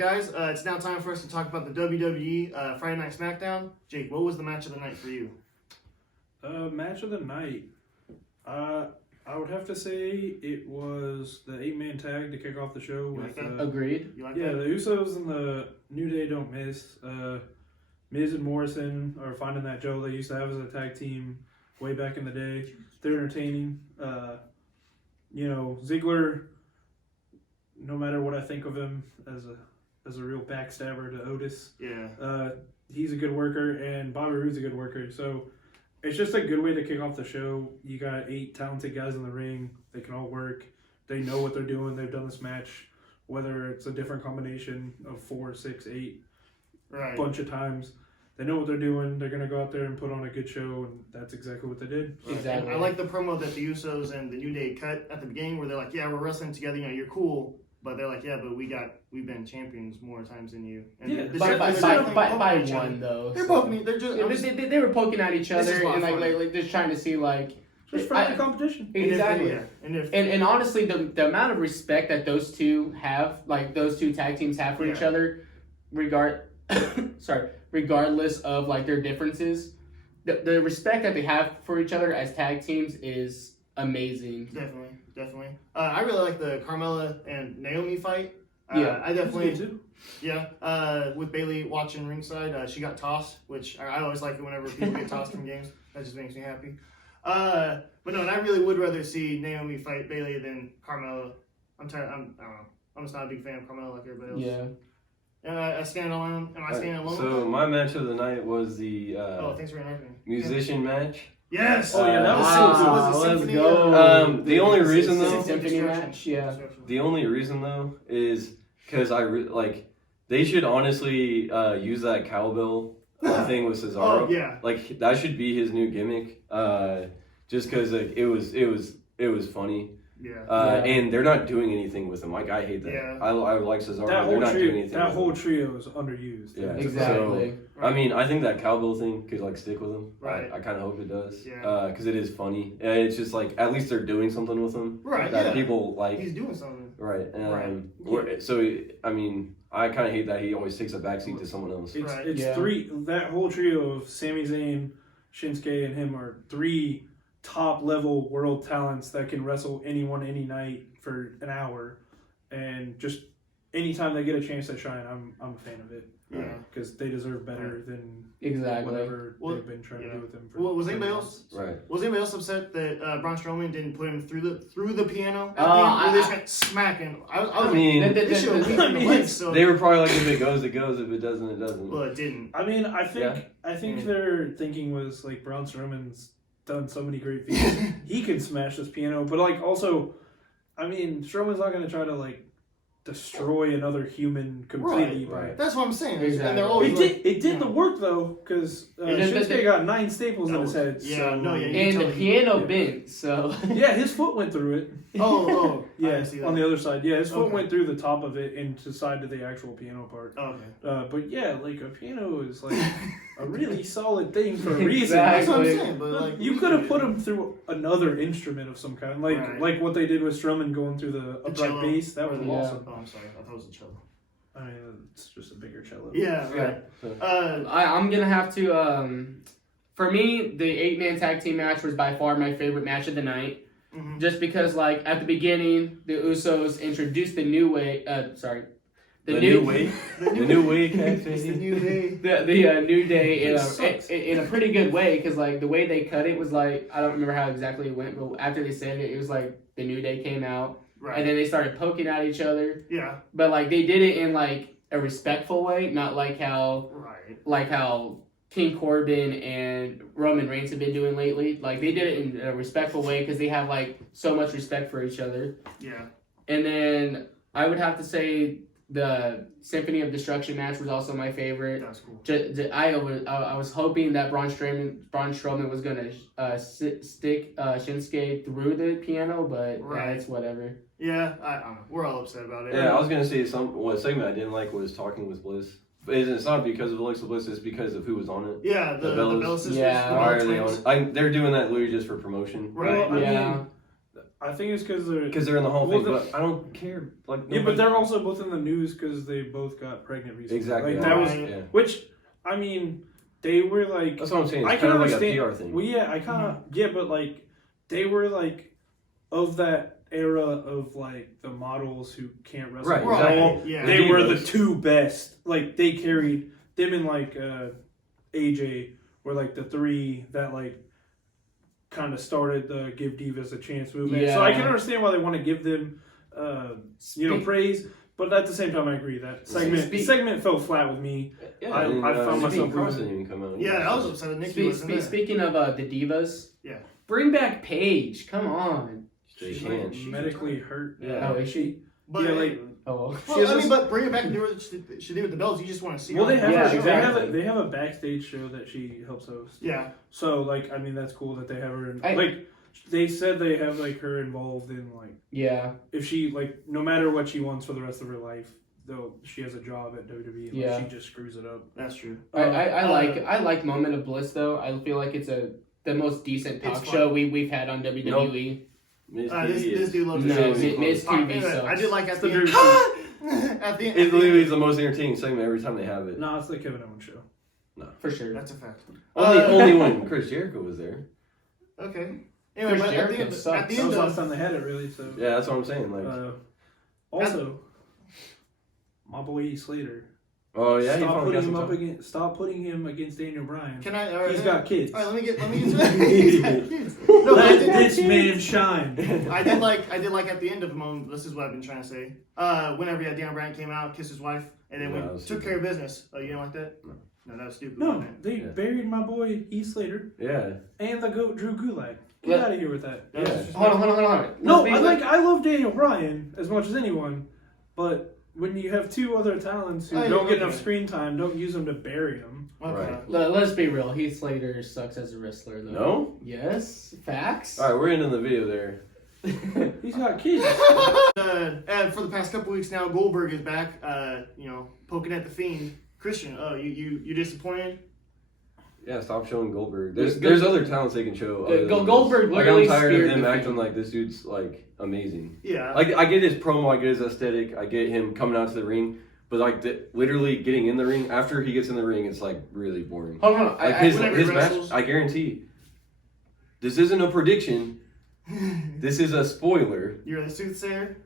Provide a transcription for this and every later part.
guys. It's now time for us to talk about the WWE Friday Night SmackDown. Jake, what was the match of the night for you? Match of the night. I would have to say it was the 8-man tag to kick off the show. You like with, that? Agreed. You like yeah, that? the Usos and the New Day don't miss. Miz and Morrison are finding that Joe they used to have as a tag team way back in the day. They're entertaining. Ziggler, no matter what I think of him as a real backstabber to Otis, he's a good worker, and Bobby Roode's a good worker. So it's just a good way to kick off the show. You got 8 talented guys in the ring. They can all work. They know what they're doing. They've done this match, whether it's a different combination of 4, 6, 8, bunch of times. They know what they're doing. They're going to go out there and put on a good show, and that's exactly what they did. Exactly. I like the promo that the Usos and the New Day cut at the beginning where they're like, yeah, we're wrestling together, you're cool. But they're like, yeah, but we've been champions more times than you. And by one though. They're poking. They're just. They were poking at each other and like just trying to see like. Just friendly competition. Exactly. And honestly, the amount of respect that those two have, like those two tag teams have for each other, regardless of like their differences, the respect that they have for each other as tag teams is amazing. Definitely. I really like the Carmella and Naomi fight. I definitely too. Yeah. With Bayley watching ringside, she got tossed, which I always like it whenever people get tossed from games. That just makes me happy. But no, and I really would rather see Naomi fight Bayley than Carmella. I don't know. I'm just not a big fan of Carmella like everybody else. Yeah. And I stand alone. Am I standing alone? So my match of the night was the thanks for interrupting. musician match. Yes. That was let's go. The only reason though, Symphony match. Yeah. the only reason though is because they should honestly use that cowbell thing with Cesaro. Oh yeah. Like that should be his new gimmick. Just because it was funny. Yeah. And they're not doing anything with him. Like I hate that. Yeah. I like Cesaro. They're not doing anything. That whole trio is underused. Yeah, exactly. So, I mean, I think that cowbell thing could like stick with him. Right. I kind of hope it does. Yeah. Because it is funny. It's just like at least they're doing something with him. Right. That people like. He's doing something. Right. Right. So I mean, I kind of hate that he always takes a backseat to someone else. It's 3. That whole trio of Sami Zayn, Shinsuke, and him are 3 top level world talents that can wrestle anyone any night for an hour, and just anytime they get a chance to shine, I'm a fan of it. Yeah, because they deserve better than whatever they've been trying to do with them. Was anybody else? Right. Was anybody else upset that Braun Strowman didn't put him through the piano? They just went smacking. I mean, they were probably like, if it goes, it goes. If it doesn't, it doesn't. Well, it didn't. I mean, I think their thinking was like Braun Strowman's done so many great feats. He can smash this piano, but like also, I mean, Strowman's not going to try to like destroy another human completely. Right. That's what I'm saying. Exactly. And they're always it did the work though, because Shinsuke got 9 staples in his head. Yeah, and the piano bent, so yeah, his foot went through it. Oh, yeah, on the other side. Yeah, his foot went through the top of it and decided the actual piano part. Okay. But yeah, like a piano is like a really solid thing for a reason. Exactly. That's what I'm saying. But like, you could have put him through another instrument of some kind, like what they did with Strowman going through the upright bass. That was awesome. Oh, I'm sorry. I thought it was a cello. I mean, it's just a bigger cello. Yeah, right. I'm gonna have to. For me, the 8-man tag team match was by far my favorite match of the night. Mm-hmm. Just because, like, at the beginning, the Usos introduced the new way. The new way. The new way. It's the new day. The New Day in a pretty good way, because like the way they cut it was like, I don't remember how exactly it went, but after they said it, it was like the New Day came out, and then they started poking at each other. Yeah. But like they did it in like a respectful way, not like how King Corbin and Roman Reigns have been doing lately. Like they did it in a respectful way because they have like so much respect for each other. Yeah. And then I would have to say the Symphony of Destruction match was also my favorite. That's cool. I was hoping that Braun Strowman was gonna stick Shinsuke through the piano, but it's whatever. Yeah, I don't know. We're all upset about it. Yeah, I was gonna say one segment I didn't like was Talking with Bliss. It's not because of Alexa Bliss, it's because of who was on it. Yeah, the Bella sisters. Yeah. Why are they on it? They're doing that literally just for promotion. Right. Well, I mean, I think it's because they're in the Hall of Fame. Well, but I don't care. Like yeah, but they're also both in the news because they both got pregnant recently. exactly. Like, that was yeah. which I mean they were like. That's what I'm saying. It's I kind can of like understand. a PR thing. Well, yeah, I kind of but like they were like of that era of like the models who can't wrestle. Right, exactly. Yeah. They were the divas. two best. Like they carried them and like AJ were like the three that like kind of started the Give Divas a Chance movement. Yeah. So I can understand why they want to give them praise, but at the same time I agree that segment fell flat with me. Yeah, I found myself Cross losing. didn't even come out. Yeah, I was upset that Nikki wasn't there. Speaking of the divas, Yeah. bring back Paige. Come on. They She's can't. medically hurt. Yeah. Oh, is she? But, Yeah, like- Oh, well, I mean, but bring it back and do what she did with the belts. You just want to see. Well, her. they have Yeah, they exactly. have a backstage show that she helps host. Yeah. So like I mean that's cool that they have her in, I- like they said they have like her involved in like yeah. if she like no matter what she wants for the rest of her life though she has a job at WWE and Yeah. she just screws it up. That's true. I like Moment of Bliss though. I feel like it's the most decent talk It's show fun. we've had on WWE. This dude loves No, the show. Miss TV sucks. I did like at the It's end. At the end. It literally is the most entertaining segment every time they have it. No, it's the Kevin Owens show. For sure. That's a fact. Only when Chris Jericho was there. Okay. Anyway, Chris but Jericho at the sucks. end That was the last of time they had it really. So Yeah, that's what I'm saying. Like, also my boy Heath Slater. oh yeah, he Stop finally got putting him some up time. against. Stop putting him against Daniel Bryan. can I? He's got kids. All right, let me get. He's got kids. No, but Let this man shine. I did like at the end of the moment. This is what I've been trying to say. Whenever Daniel Bryan came out, kissed his wife, and then Yeah, that went, was took stupid. care of business. Oh, you didn't like that? No. No, that was stupid. No, wasn't it? they Yeah. buried my boy Heath Slater Yeah. and the goat Drew Gulak. Get Let- out of here with that. That was Yeah. just- Hold on. No, Let's be- I love Daniel Bryan as much as anyone, but when you have two other talents who Oh, yeah, don't get okay. enough screen time, don't use them to bury them. Okay. Right. Let's be real. Heath Slater sucks as a wrestler, though. No? Yes. Facts. All right, we're ending the video there. He's got kids. And for the past couple weeks now, Goldberg is back. Poking at the Fiend. Christian, you disappointed? Yeah, stop showing Goldberg. Go- There's other talents they can show. other than Goldberg this. Like, literally I'm tired of speared them the acting Fiend. like this dude's like amazing. Yeah. Like I get his promo, I get his aesthetic, I get him coming out to the ring, but like literally getting in the ring after he gets in the ring, it's like really boring. Hold on. Like his whenever he match, wrestles- I guarantee. This isn't a prediction. This is a spoiler. You're the soothsayer.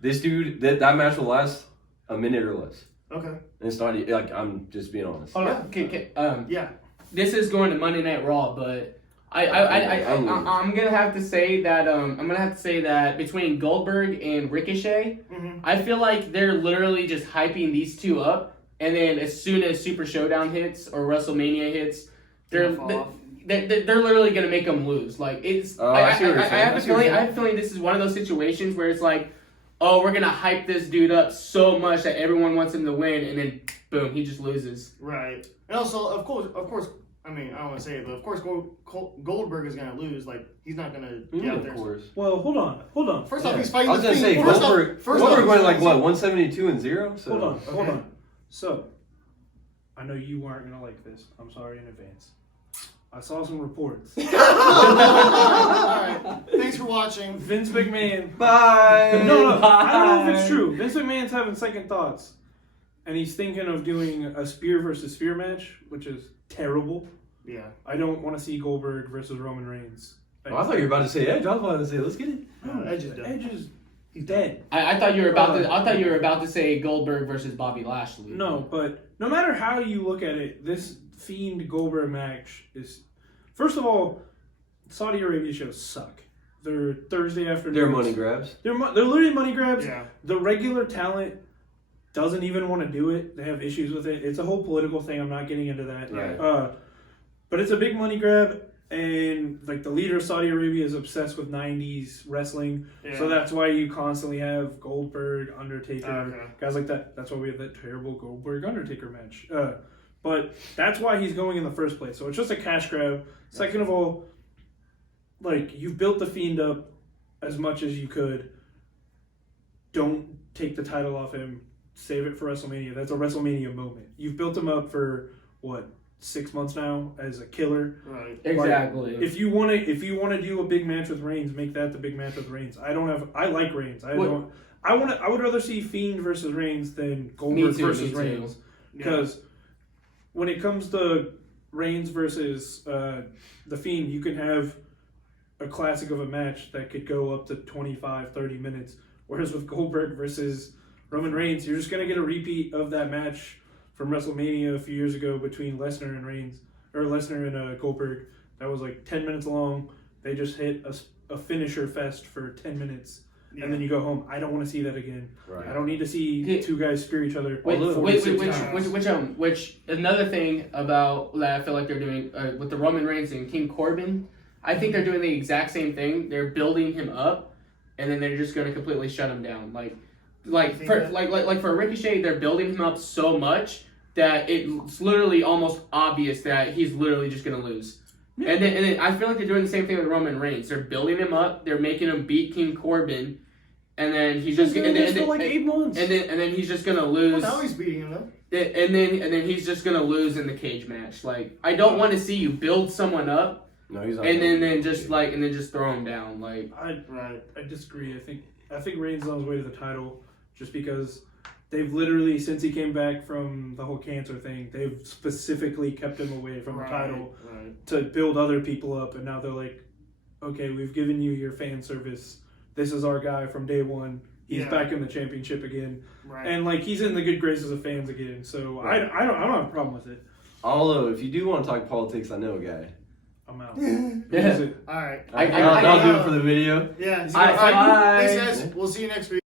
This dude, that match will last a minute or less. Okay. And it's not like I'm just being honest. Hold on. Yeah. This is going to Monday Night Raw, but I'm gonna have to say that between Goldberg and Ricochet, Mm-hmm. I feel like they're literally just hyping these two up, and then as soon as Super Showdown hits or WrestleMania hits, they're literally gonna make them lose. Like it's. I have a feeling this is one of those situations where it's like, oh, we're gonna hype this dude up so much that everyone wants him to win, and then boom, he just loses. Right. And also, of course. I mean, I don't want to say it, but of course, Goldberg is gonna lose. Like, he's not gonna get out there. Of course. Well, hold on. First Yeah. off, he's fighting I was the gonna Fiend. say Goldberg went like what 172-0. So. Hold on. So, I know you weren't gonna like this. I'm sorry in advance. I saw some reports. All right. Thanks for watching. Vince McMahon. Bye. No, I don't know if it's true. Vince McMahon's having second thoughts, and he's thinking of doing a spear versus spear match, which is terrible. Yeah. I don't want to see Goldberg versus Roman Reigns. Oh, I thought you were about to say Edge. I was about to say, let's get it. Edge is done. Edge is he's dead. I thought you were about to. I thought you were about to say Goldberg versus Bobby Lashley. No, but no matter how you look at it, this Fiend Goldberg match is. First of all, Saudi Arabia shows suck. They're Thursday afternoons. They're money grabs. They're literally money grabs. Yeah. The regular talent doesn't even want to do it. They have issues with it. It's a whole political thing. I'm not getting into that. Right. But it's a big money grab, and like the leader of Saudi Arabia is obsessed with '90s wrestling. Yeah. So that's why you constantly have Goldberg, Undertaker, Okay. guys like that. That's why we have that terrible Goldberg Undertaker match. But that's why he's going in the first place. So it's just a cash grab. Second of all, like you've built the Fiend up as much as you could. Don't take the title off him. Save it for WrestleMania. That's a WrestleMania moment. You've built him up for what 6 months now as a killer. Right. Exactly. Like, if you want to do a big match with Reigns, make that the big match with Reigns. I like Reigns. I would rather see Fiend versus Reigns than Goldberg versus Reigns. Because when it comes to Reigns versus the Fiend, you can have a classic of a match that could go up to 25, 30 minutes. Whereas with Goldberg versus Roman Reigns, you're just going to get a repeat of that match from WrestleMania a few years ago between Lesnar and Goldberg. That was like 10 minutes long. They just hit a finisher fest for 10 minutes. And then you go home. I don't want to see that again. Right. I don't need to see two guys spear each other. Which another thing about that I feel like they're doing with the Roman Reigns and King Corbin, I think they're doing the exact same thing. They're building him up, and then they're just going to completely shut him down. Like for Ricochet, they're building him up so much that it's literally almost obvious that he's literally just going to lose. Yeah. And then I feel like they're doing the same thing with Roman Reigns. They're building him up. They're making him beat King Corbin. And then he's just gonna like 8 months. And then he's just gonna lose. Well, now he's beating him though. And then he's just gonna lose in the cage match. Like I don't want to see you build someone up. No, he's not. And then just throw him down. Like I disagree. I think Reigns is on his way to the title just because they've literally, since he came back from the whole cancer thing, they've specifically kept him away from the title to build other people up. And now they're like, okay, we've given you your fan service. This is our guy from day one. He's back in the championship again. Right. And like he's in the good graces of fans again. So I don't have a problem with it. Although if you do want to talk politics, I know a guy. I'm out. All right. I'll do it for the video. Yeah. Bye. Thanks guys. We'll see you next week.